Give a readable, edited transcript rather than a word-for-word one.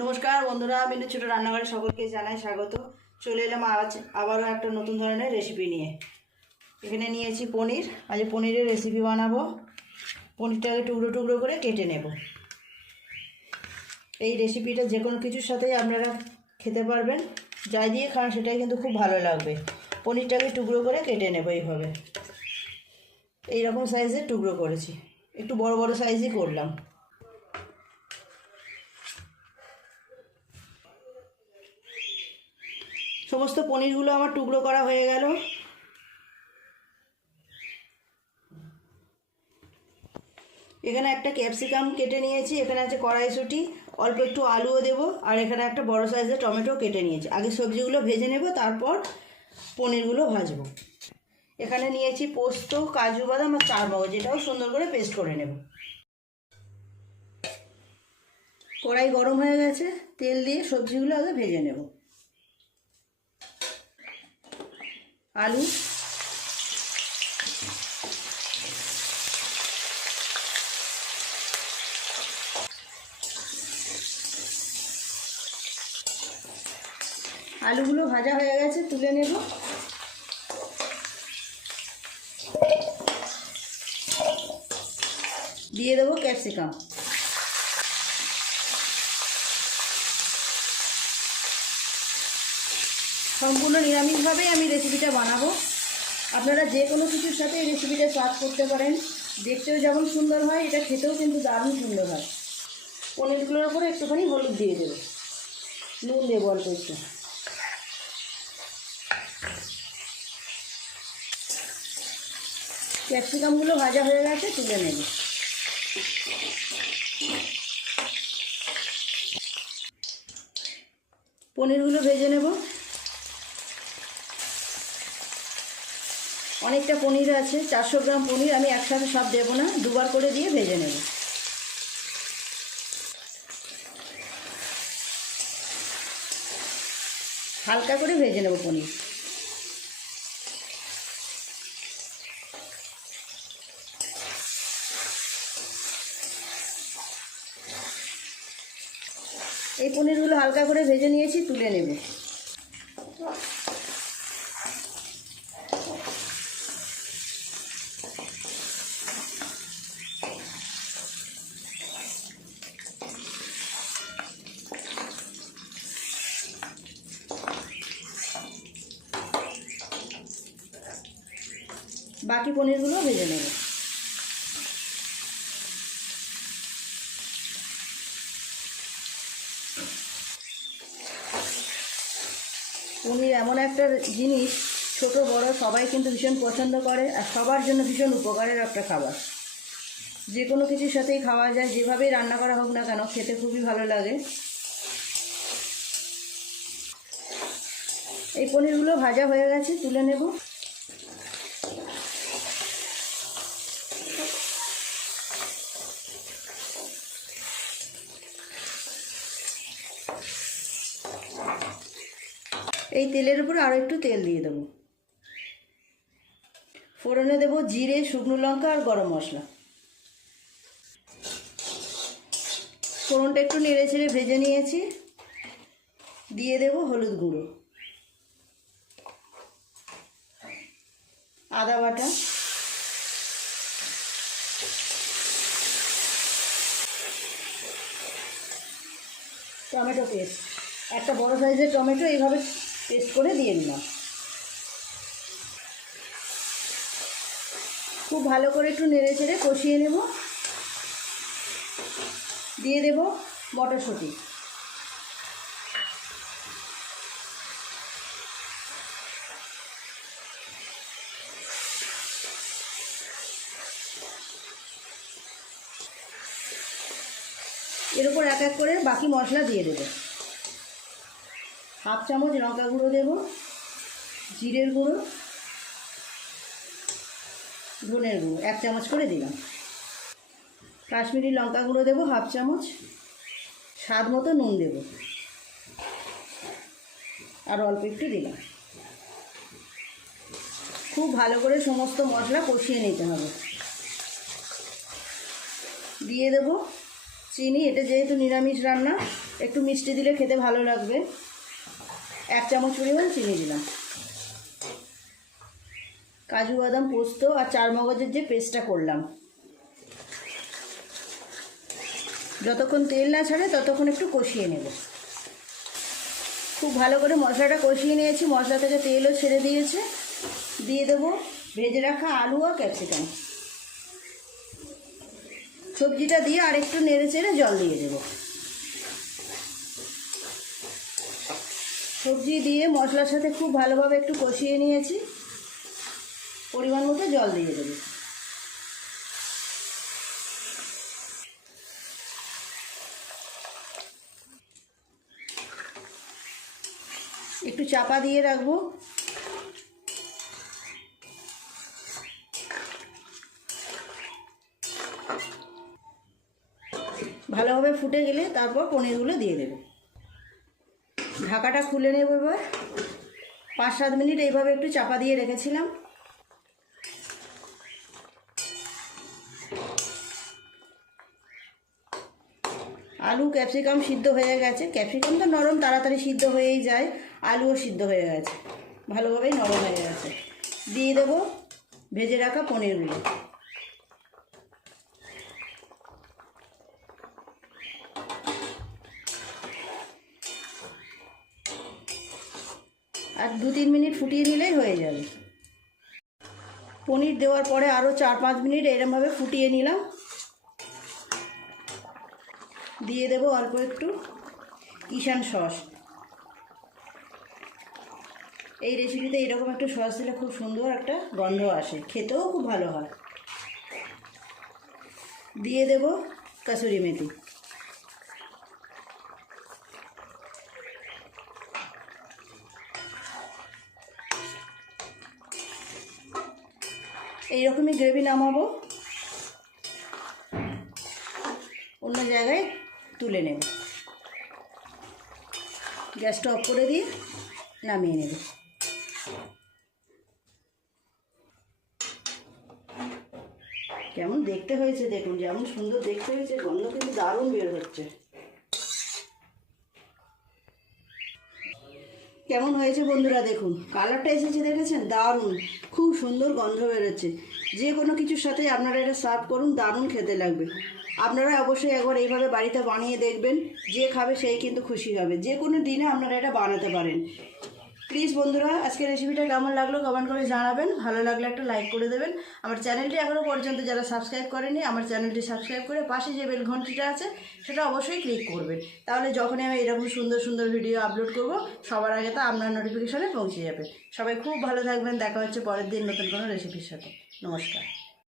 নমস্কার বন্ধুরা, মিনু ছোট রান্নাঘরে সকলকে জানাই স্বাগত। চলে এলাম আজ আবারও একটা নতুন ধরনের রেসিপি নিয়ে। এখানে নিয়েছি পনির। আজ পনিরের রেসিপি বানাবো। পনিরটাকে টুকরো টুকরো করে কেটে নেব। এই রেসিপিটা যে কোনো কিছুর সাথেই আপনারা খেতে পারবেন, যাই দিয়ে খান সেটাই কিন্তু খুব ভালো লাগবে। পনিরটাকে টুকরো করে কেটে নেব এইভাবে। এইরকম সাইজের টুকরো করেছি, একটু বড় বড় সাইজই করলাম। সমস্ত পনিরগুলো আমার টুকরো করা হয়ে গেল। এখানে একটা ক্যাপসিকাম কেটে নিয়েছি, এখানে আছে কড়াইশুঁটি, অল্প একটু আলুও দেবো, আর এখানে একটা বড় সাইজের টমেটো কেটে নিয়েছি। আগে সবজিগুলো ভেজে নেব, তারপর পনিরগুলো ভাজবো। এখানে নিয়েছি পোস্ত, কাজু বাদাম আর চারমগজ, এটাও সুন্দর করে পেস্ট করে নেব। কড়াই গরম হয়ে গেছে, তেল দিয়ে সবজিগুলো আগে ভেজে নেব। আলু, আলুগুলো ভাজা হয়ে গেছে, তুলে নেব। দিয়ে দেবো ক্যাপসিকাম। সম্পূর্ণ নিরামিষভাবেই আমি রেসিপিটা বানাবো। আপনারা যে কোনো কিছুর সাথে এই রেসিপিটা সার্ভ করতে পারেন। দেখতেও যেমন সুন্দর হয়, এটা খেতেও কিন্তু দারুণ সুন্দর হয়। পনিরগুলোর উপরে একটুখানি হলুদ দিয়ে দেবো, নুন দেবো অল্প একটু। ক্যাপসিকামগুলো ভাজা হয়ে গেছে, তুলে নেব। পনিরগুলো ভেজে নেব। অনেকটা পনির আছে, 400 গ্রাম পনির। আমি একসাথে সব দেবো না, দুবার করে দিয়ে ভেজে নেব। হালকা করে ভেজে নেব পনির। এই পনিরগুলো হালকা করে ভেজে নিয়েছি, তুলে নেব। বাকি পনিরগুলো ভেজে নেব। পনির এমন একটা জিনিস, ছোট বড় সবাই কিন্তু ভীষণ পছন্দ করে, আর সবার জন্য ভীষণ উপকারের একটা খাবার। যে কোনো কিছুর সাথেই খাওয়া যায়, যেভাবেই রান্না করা হোক না কেন, খেতে খুবই ভালো লাগে। এই পনিরগুলো ভাজা হয়ে গেছে, তুলে নেব। এই তেলের উপরে আরও একটু তেল দিয়ে দেবো। ফোড়নে দেবো জিরে, শুকনো লঙ্কা আর গরম মশলা। ফোড়নটা একটু নেড়ে ছেড়ে ভেজে নিয়েছি। দিয়ে দেবো হলুদ গুঁড়ো, আদা বাটা, টমেটো পেস্ট। একটা বড় সাইজের টমেটো এইভাবে পেস্ট করে দিয়ে দিলাম। খুব ভালো করে একটু নেড়ে ছেড়ে কষিয়ে নেব। দিয়ে দেব মটরশুঁটি। এর উপর এক এক করে বাকি মশলা দিয়ে দেব। হাফ চামচ লঙ্কা গুঁড়ো দেব, জিরের গুঁড়ো, ধনের গুঁড়ো 1 চামচ করে দিলাম। কাশ্মীরি লঙ্কা গুঁড়ো দেবো হাফ চামচ, স্বাদ মতো নুন দেব, আর অল্প একটু দিলাম। খুব ভালো করে সমস্ত মশলা কষিয়ে নিতে হবে। দিয়ে দেব চিনি, এটা যেহেতু নিরামিষ রান্না একটু মিষ্টি দিলে খেতে ভালো লাগবে। 1 চামচ পরিমাণ চিনি দিলাম। কাজু বাদাম পোস্ত আর চারমগজের যে পেস্টটা করলাম, যতক্ষণ তেল না ছাড়ে ততক্ষণ একটু কষিয়ে নেব। খুব ভালো করে মশলাটা কষিয়ে নিয়েছি, মশলা থেকে তেলও ছেড়ে দিয়েছে। দিয়ে দেবো ভেজে রাখা আলু আর ক্যাপসিকাম। সবজিটা দিয়ে আর একটু নেড়ে চেড়ে জল দিয়ে দেবো। সবজি দিয়ে মশলার সাথে খুব ভালোভাবে একটু কষিয়ে নিয়েছি। পরিমাণ মতো জল দিয়ে দেবো। একটু চাপা দিয়ে রাখবো। ভালোভাবে ফুটে গেলে তারপর পনিরগুলো দিয়ে দেবো। ঢাকাটা খুলে নেব। এবার 5-7 মিনিট এইভাবে একটু চাপা দিয়ে রেখেছিলাম। আলু ক্যাপসিকাম সিদ্ধ হয়ে গেছে। ক্যাপসিকাম তো নরম, তাড়াতাড়ি সিদ্ধ হয়েই যায়। আলুও সিদ্ধ হয়ে গেছে, ভালোভাবেই নরম হয়ে গেছে। দিয়ে দেবো ভেজে রাখা পনিরগুলো। আর 2-3 মিনিট ফুটিয়ে নিলেই হয়ে যাবে। পনির দেওয়ার পরে আরও 4-5 মিনিট এরমভাবে ফুটিয়ে নিলাম। দিয়ে দেবো অল্প একটু কিষান সস। এই রেসিপিতে এরকম একটু সস দিলে খুব সুন্দর একটা গন্ধ আসে, খেতেও খুব ভালো হয়। দিয়ে দেবো কাসুরি মেথি। এইরকমই গ্রেভি নামাবো, অন্য জায়গায় তুলে নেব। গ্যাসটা অফ করে দিয়ে নামিয়ে নেব। কেমন দেখতে হয়েছে দেখুন, যেমন সুন্দর দেখতে হয়েছে, গন্ধ কিন্তু দারুণ বের হচ্ছে। কেমন হয়েছে বন্ধুরা দেখুন, কালারটা এসেছে দেখেছেন, দারুণ, খুব সুন্দর গন্ধ বেরোচ্ছে। যে কোনো কিছুর সাথে আপনারা এটা সার্ভ করুন, দারুণ খেতে লাগবে। আপনারা অবশ্যই একবার এইভাবে বাড়িতে বানিয়ে দেখবেন, যে খাবে সেই কিন্তু খুশি হবে। যে কোনো দিনে আপনারা এটা বানাতে পারেন। প্লিজ বন্ধুরা, আজকের রেসিপিটা কেমন লাগলো কমেন্ট করে জানাবেন। ভালো লাগলে একটা লাইক করে দেবেন। আমার চ্যানেলটি এখনও পর্যন্ত যারা সাবস্ক্রাইব করেনি, আমার চ্যানেলটি সাবস্ক্রাইব করে পাশে যে বেল ঘন্টিটা আছে সেটা অবশ্যই ক্লিক করবেন। তাহলে যখনই আমি এরকম সুন্দর সুন্দর ভিডিও আপলোড করব, সবার আগে তা আপনার নোটিফিকেশনে পৌঁছে যাবে। সবাই খুব ভালো থাকবেন। দেখা হচ্ছে পরের দিন নতুন কোনো রেসিপির সাথে। নমস্কার।